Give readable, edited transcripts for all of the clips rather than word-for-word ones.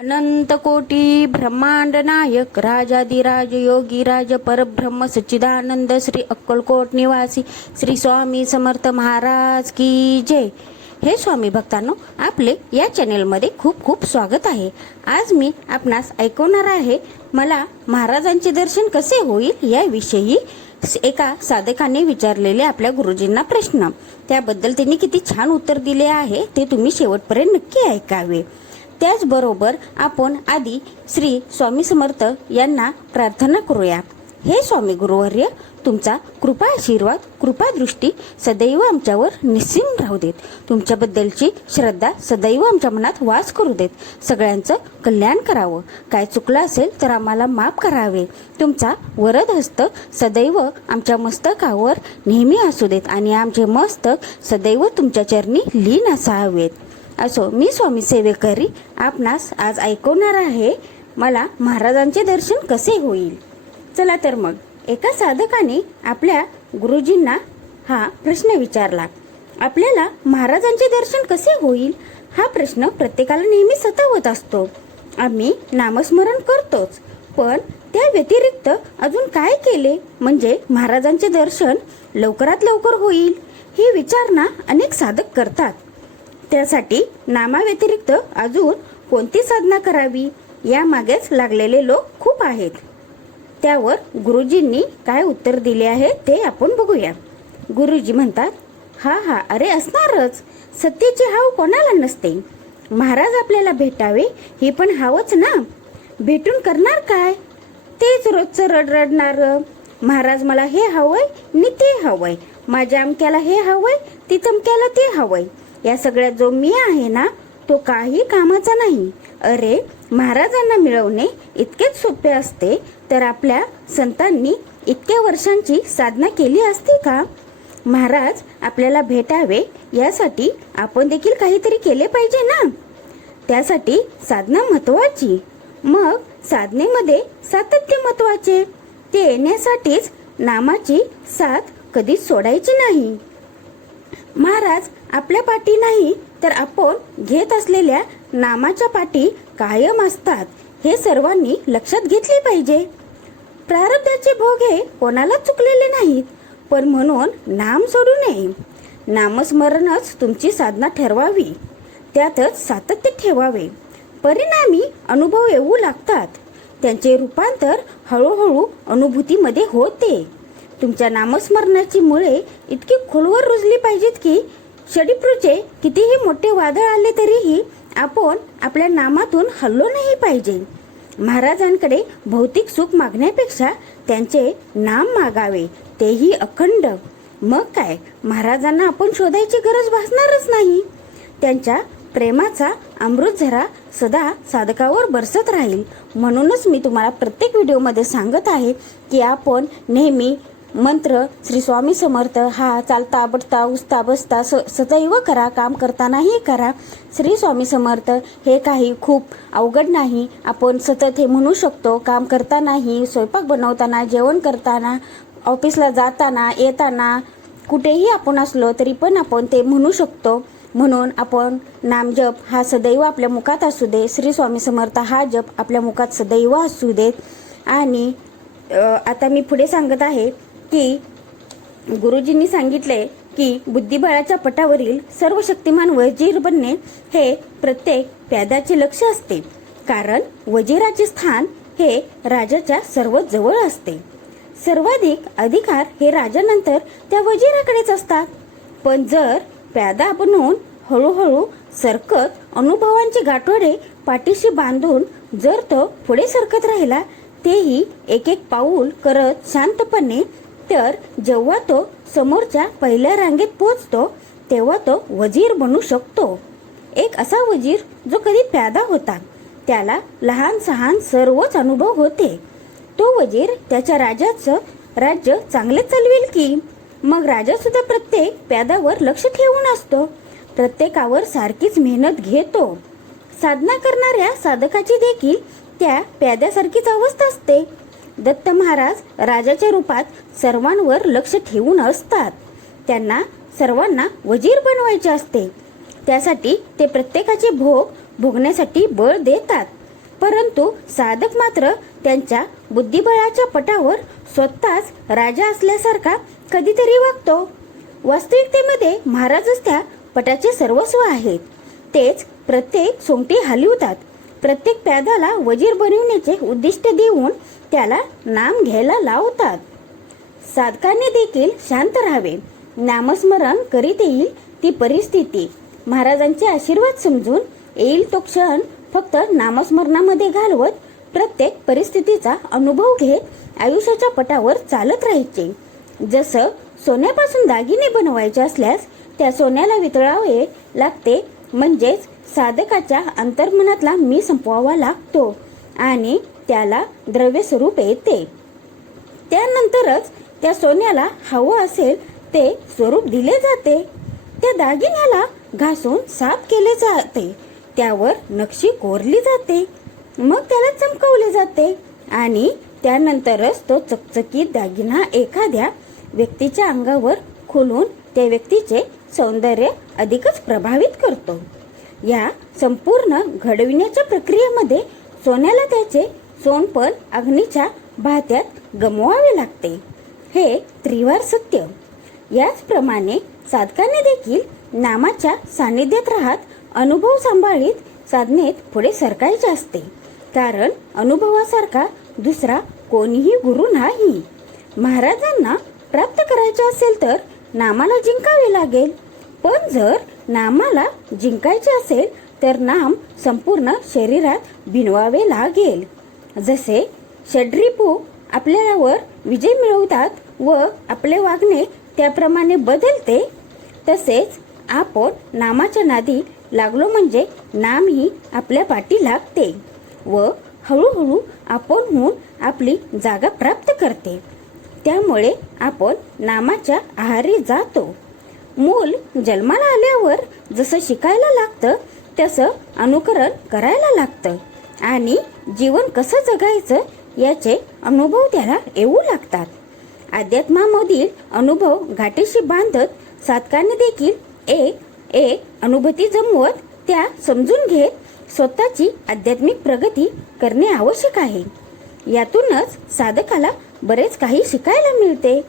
अनंत कोटी ब्रह्मांड नायक राजाधिराज योगीराज परब्रह्म सच्चिदानंद श्री अक्कलकोट निवासी श्री स्वामी समर्थ महाराज की जय। हे स्वामी भक्तांनो, आपले या चॅनेलमध्ये खूप खूप स्वागत आहे। आज मी आपणास ऐकवणार आहे मला महाराजांचे दर्शन कसे होईल याविषयी एका साधकाने विचारलेले आपल्या गुरुजींना प्रश्न। त्याबद्दल त्यांनी किती छान उत्तर दिले आहे ते तुम्ही शेवटपर्यंत नक्की ऐकावे। त्याचबरोबर आपण आधी श्री स्वामी समर्थ यांना प्रार्थना करूया। हे स्वामी गुरुवर्य, तुमचा कृपा आशीर्वाद कृपा दृष्टी सदैव आमच्यावर निस्सीम राहू देत। तुमच्याबद्दलची श्रद्धा सदैव आमच्या मनात वास करू देत। सगळ्यांचं कल्याण करावं। काय चुकलं असेल तर आम्हाला माफ करावे। तुमचा वरद हस्त सदैव आमच्या मस्तकावर नेहमी असू देत आणि आमचे मस्तक सदैव तुमच्या चरणी लीन असावेत। असो, मी स्वामी सेवेकरी आपणास आज ऐकवणार आहे मला महाराजांचे दर्शन कसे होईल। चला तर मग, एका साधकाने आपल्या गुरुजींना हा प्रश्न विचारला। आपल्याला महाराजांचे दर्शन कसे होईल हा प्रश्न प्रत्येकाला नेहमी सतावत असतो। आम्ही नामस्मरण करतोच, पण त्या व्यतिरिक्त अजून काय केले म्हणजे महाराजांचे दर्शन लवकरात लवकर होईल ही विचारणा अनेक साधक करतात। त्यासाठी नामाव्यतिरिक्त अजून कोणती साधना करावी यामागेच लागलेले लोक खूप आहेत। त्यावर गुरुजींनी काय उत्तर दिले आहे ते आपण बघूया। गुरुजी म्हणतात, हा अरे असणारच, सत्तेची हाव कोणाला नसते। महाराज आपल्याला भेटावे ही पण हावच ना। भेटून करणार काय, तेच रोजचं रडरडणार। महाराज मला हे हवंय नि ते हवंय, माझ्या अमक्याला हे हवंय ती तमक्याला ते हवंय। या सगळ्यात जो मी आहे ना तो काही कामाचा नाही। अरे, महाराजांना मिळवणे इतकेच सोपे असते तर आपल्या संतांनी इतक्या वर्षांची साधना केली असती का। महाराज आपल्याला भेटावे यासाठी आपण देखील काहीतरी केले पाहिजे ना। त्यासाठी साधना महत्वाची, मग साधनेमध्ये सातत्य महत्वाचे। ते येण्यासाठीच नामाची साथ कधीच सोडायची नाही। महाराज आपल्या पाठी नाही तर आपण घेत असलेल्या नामाच्या पाठी कायम असतात, हे सर्वांनी लक्षात घेतले पाहिजे। प्रारब्धाचे भोग हे कोणाला चुकलेले नाहीत, पण म्हणून नाम सोडू नये। नामस्मरणच तुमची साधना ठरवावी, त्यातच सातत्य ठेवावे। परिणामी अनुभव येऊ लागतात, त्यांचे रूपांतर हळूहळू अनुभूतीमध्ये होते। तुमच्या नामस्मरणाची मुळे इतकी खोलवर रुजली पाहिजेत की षडीपृचे कितीही मोठे वादळ आले तरीही आपण आपल्या नामातून हललो नाही पाहिजे। महाराजांकडे भौतिक सुख मागण्यापेक्षा त्यांचे नाम मागावे, तेही अखंड। मग काय, महाराजांना आपण शोधायची गरज भासणारच नाही। त्यांच्या प्रेमाचा अमृतझरा सदा साधकावर बरसत राहील। म्हणूनच मी तुम्हाला प्रत्येक व्हिडिओमध्ये सांगत आहे की आपण नेहमी मंत्र श्री स्वामी समर्थ हा चालता बडता उठता बसता सदैव करा, काम करतानाही करा। श्री स्वामी समर्थ हे काही खूप अवघड नाही, आपण सतत हे म्हणू शकतो। काम करतानाही, स्वयंपाक बनवताना, जेवण करताना, ऑफिसला जाताना येताना, कुठेही आपण असलो तरी पण आपण ते म्हणू शकतो। म्हणून आपण नामजप हा सदैव आपल्या मुखात असू दे, श्री स्वामी समर्थ हा जप आपल्या मुखात सदैव असू देत। आणि आता मी पुढे सांगत आहे की गुरुजींनी सांगितले की बुद्धिबळाच्या पटावरील सर्व शक्तिमान वजीर बनणे हे प्रत्येक प्याद्याचे लक्ष असते, कारण वजीराचे स्थान हे राजाच्या सर्वात जवळ असते। सर्वाधिक अधिकार हे राजानंतर त्या वजीराकडेच असतात। पण जर प्यादा बनवून हळूहळू सरकत अनुभवांचे गाठोडे पाठीशी बांधून जर तो पुढे सरकत राहिला, तेही एक एक पाऊल करत शांतपणे, तर जेव्हा तो समोरच्या पहिल्या रांगेत पोहोचतो तेव्हा तो वजीर बनू शकतो। एक असा वजीर जो कधी प्यादा होता, त्याला लहान सहान सर्वच अनुभव होते। तो वजीर त्याच्या राजाचं राज्य चांगले चालवेल की। मग राजा सुद्धा प्रत्येक प्यादावर लक्ष ठेवून असतो, प्रत्येकावर सारखीच मेहनत घेतो। साधना करणाऱ्या साधकाची देखील त्या प्याद्यासारखीच अवस्था असते। दत्त महाराज राजाच्या रूपात सर्वांवर लक्ष ठेवून असतात। त्यांना सर्वांना वजीर बनवायचे असते, त्यासाठी ते प्रत्येकाचे भोग भोगण्यासाठी बळ देतात। परंतु साधक मात्र त्यांच्या बुद्धिबळाच्या पटावर स्वतःच राजा असल्यासारखा कधीतरी वागतो. वास्तविकतेमध्ये महाराजच त्या पटाचे सर्वस्व आहेत. तेच प्रत्येक सोंगटी हलवतात. प्रत्येक प्यादाला वजीर बनविण्याचे उद्दिष्ट देऊन त्याला नाम घ्यायला लावतात. साधकाने देखील शांत राहावे. नामस्मरण करीत येईल ती परिस्थिती, महाराजांचे आशीर्वाद समजून येईल तो क्षण फक्त नामस्मरणामध्ये घालवत प्रत्येक परिस्थितीचा अनुभव घेत आयुष्याच्या पटावर चालत राहायचे. जसं सोन्यापासून दागिने बनवायचे असल्यास त्या सोन्याला वितळावे लागते, म्हणजेच साधकाच्या अंतर्मनातला मी संपवावा लागतो आणि त्याला द्रव्य स्वरूप येते. त्यानंतरच त्या सोन्याला हवं असेल ते स्वरूप दिले जाते. त्या दागिन्याला घासून साफ केले जाते, त्यावर नक्षी कोरली जाते, मग त्याला चमकवले जाते आणि त्यानंतरच तो चकचकीत दागिना एखाद्या व्यक्तीच्या अंगावर खुलून त्या व्यक्तीचे सौंदर्य अधिकच प्रभावित करतो. या संपूर्ण घडविण्याच्या प्रक्रियेमध्ये सोन्याला त्याचे सोनपण अग्नीच्या भात्यात गमवावे लागते. हे त्रिवार सत्य. याचप्रमाणे साधकाने देखील नामाच्या सानिध्यात राहत अनुभव सांभाळीत साधनेत पुढे सरकायचे असते. कारण अनुभवासारखा दुसरा कोणीही गुरु नाही. महाराजांना प्राप्त करायचे असेल तर नामाला जिंकावे लागेल. पण जर नामाला जिंकायचे असेल तर नाम संपूर्ण शरीरात भिनवावे लागेल. जसे षड्रिपू आपल्यावर विजय मिळवतात व आपले वागणे त्याप्रमाणे बदलते, तसेच आपण नामाच्या नादी लागलो म्हणजे नामही आपल्या पाठी लागते व हळूहळू आपणहून आपली जागा प्राप्त करते. त्यामुळे आपण नामाच्या आहारी जातो. मूल जन्माला आल्यावर जसं शिकायला लागतं तसं अनुकरण करायला लागतं आणि जीवन कसं जगायचं याचे अनुभव त्याला येऊ लागतात. अध्यात्मामधील अनुभव गाठीशी बांधत साधकाने देखील एक एक अनुभूती जमवत त्या समजून घेत स्वतःची आध्यात्मिक प्रगती करणे आवश्यक आहे. यातूनच साधकाला बरेच काही शिकायला मिळते.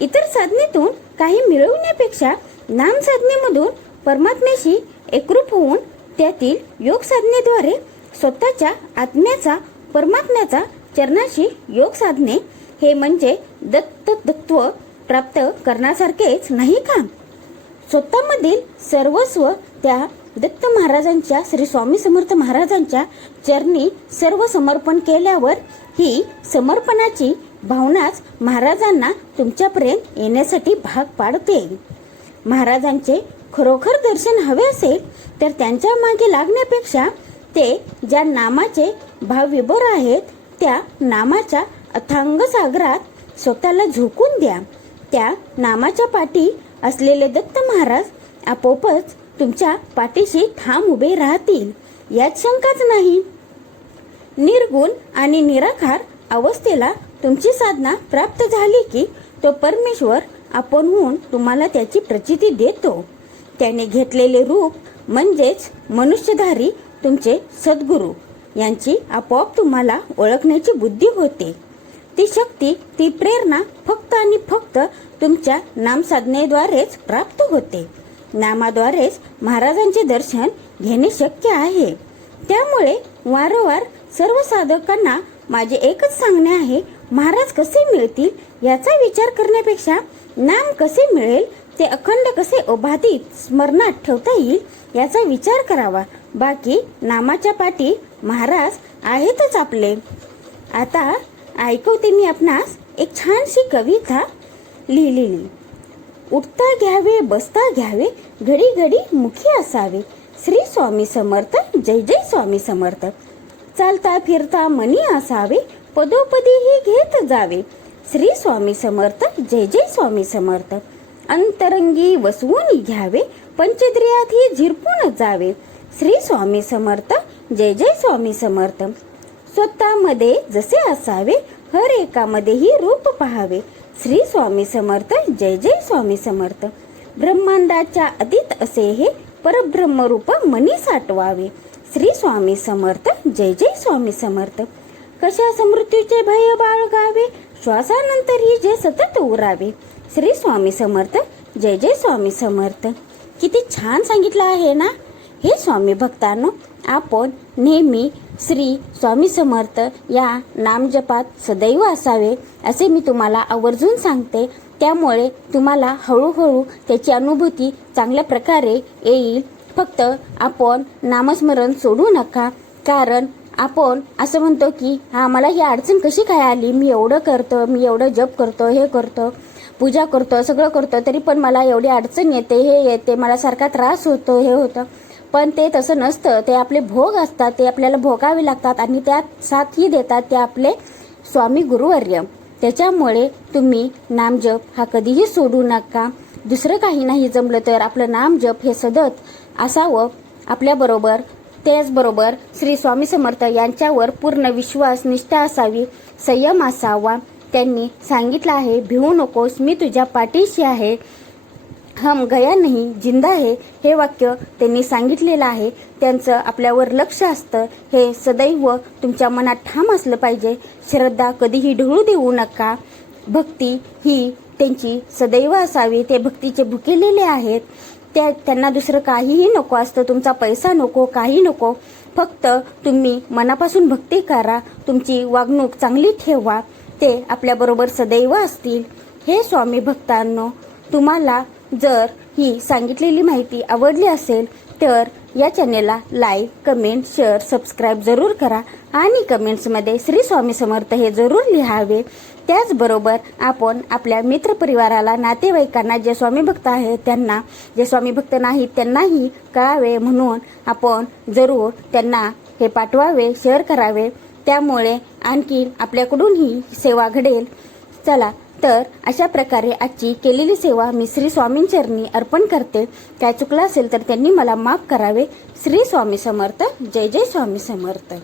इतर साधनेतून काही मिळवण्यापेक्षा नाम साधनेमधून परमात्म्याशी एकरूप होऊन त्यातील योग साधनेद्वारे स्वतःच्या आत्म्याचा परमात्म्याचा चरणाशी योग साधणे हे म्हणजे दत्तत्व प्राप्त करण्यासारखेच नाही का? स्वतःमधील सर्वस्व त्या दत्त महाराजांच्या श्री स्वामी समर्थ महाराजांच्या चरणी सर्व समर्पण केल्यावर ही समर्पणाची भावनाच महाराजांना तुमच्यापर्यंत येण्यासाठी भाग पाडते. महाराजांचे खरोखर दर्शन हवे असेल तर त्यांच्या मागे लागण्यापेक्षा ते ज्या नामाचे भावविभोर आहेत त्या नामाच्या अथांग सागरात स्वतःला झोकून द्या. त्या नामाच्या पाठी असलेले दत्त महाराज आपोआपच तुमच्या पाठीशी ठाम उभे राहतील, यात शंकाच नाही. निर्गुण आणि निराकार अवस्थेला तुमची साधना प्राप्त झाली की तो परमेश्वर आपणहून तुम्हाला त्याची प्रचिती देतो. त्याने घेतलेले रूप म्हणजेच मनुष्यधारी तुमचे सद्गुरू यांची आपोआप तुम्हाला ओळखण्याची बुद्धी होते. ती शक्ती, ती प्रेरणा फक्त आणि फक्त तुमच्या नामसाधनेद्वारेच प्राप्त होते. नामाद्वारेच महाराजांचे दर्शन घेणे शक्य आहे. त्यामुळे वारंवार सर्व साधकांना माझे एकच सांगणे आहे, महाराज कसे मिळतील याचा विचार करण्यापेक्षा नाम कसे मिळेल, ते अखंड कसे अबाधित स्मरणात ठेवता येईल याचा विचार करावा. बाकी नामाच्या पाठी महाराज आहेतच आपले. आता ऐकवते मी आपणास एक छानशी कविता लिहिलेली. उठता घ्यावे, बसता घ्यावे, घडी घडी मुखी असावे. श्री स्वामी समर्थ, जय जय स्वामी समर्थ. चालता फिरता मनी असावे, पदोपदी ही घेत जावे. श्री स्वामी समर्थ, जय जय स्वामी समर्थ. अंतरंगी वसवून घ्यावे, पंचेंद्रियात ही झिरपून जावे. श्री स्वामी समर्थ, जय जय स्वामी समर्थ. स्वतःमध्ये जसे असावे, हर एकामध्येही रूप पहावे. श्री स्वामी समर्थ, जय जय स्वामी समर्थ. ब्रह्मांडाच्या अतीत असे हे परब्रह्मरूप मनी साठवावे. श्री स्वामी समर्थ. जय जय स्वामी समर्थ. कशा मृत्यूचे भय बाळगावे, श्वासानंतरही जे सतत उरावे. श्री स्वामी समर्थ. जय जय स्वामी समर्थ. किती छान सांगितलं आहे ना. हे स्वामी भक्तांनो, आपण नेहमी श्री स्वामी समर्थ या नामजपात सदैव असावे असे मी तुम्हाला आवर्जून सांगते. त्यामुळे तुम्हाला हळूहळू त्याची अनुभूती चांगल्या प्रकारे येईल. फक्त आपण नामस्मरण सोडू नका. कारण आपण असं म्हणतो की मला ही अडचण कशी काय आली, मी एवढं करतो, मी एवढं जप करतो, हे करतो, पूजा करतो, सगळं करतो, तरी पण मला एवढी अडचण येते, हे येते, मला सारखा त्रास होतो, हे होतं. पण ते तसं नसतं. ते आपले भोग असतात, ते आपल्याला भोगावे लागतात आणि त्यात साथही देतात ते आपले स्वामी गुरुवर्य. त्याच्यामुळे तुम्ही नामजप हा कधीही सोडू नका. दुसरं काही नाही जमलं तर आपलं नामजप हे सतत असावं आपल्याबरोबर. त्याचबरोबर श्री स्वामी समर्थ यांच्यावर पूर्ण विश्वास, निष्ठा असावी, संयम असावा. त्यांनी सांगितलं आहे, भिवू नकोस, मी तुझ्या पाठीशी आहे, हम गया नाही जिंदा आहे. हे वाक्य त्यांनी सांगितलेलं आहे. त्यांचं आपल्यावर लक्ष असतं. हे सदैव तुमच्या मनात ठाम असलं पाहिजे. श्रद्धा कधीही ढळू देऊ नका. भक्ती ही त्यांची सदैव असावी. ते भक्तीचे भुकेलेले आहेत. त्यांना दुसरं काहीही नको असतं. तुमचा पैसा नको, काही नको. फक्त तुम्ही मनापासून भक्ती करा, तुमची वागणूक चांगली ठेवा, ते आपल्याबरोबर सदैव असतील. हे स्वामी भक्तांनो, तुम्हाला जर ही सांगितलेली माहिती आवडली असेल तर या चॅनेलला लाईक, कमेंट, शेअर, सबस्क्राईब जरूर करा आणि कमेंट्समध्ये श्री स्वामी समर्थ हे जरूर लिहावे. त्याचबरोबर आपण आपल्या मित्रपरिवाराला, नातेवाईकांना, जे स्वामी भक्त आहेत त्यांना, जे स्वामी भक्त नाहीत त्यांनाही कळावे म्हणून आपण जरूर त्यांना हे पाठवावे, शेअर करावे. त्यामुळे आणखी आपल्याकडूनही सेवा घडेल. चला तर अशा प्रकारे आजची केलेली सेवा मी श्री स्वामींचरणी अर्पण करते. काय चुकलं असेल तर त्यांनी मला माफ करावे. श्री स्वामी समर्थ. जय जय स्वामी समर्थ.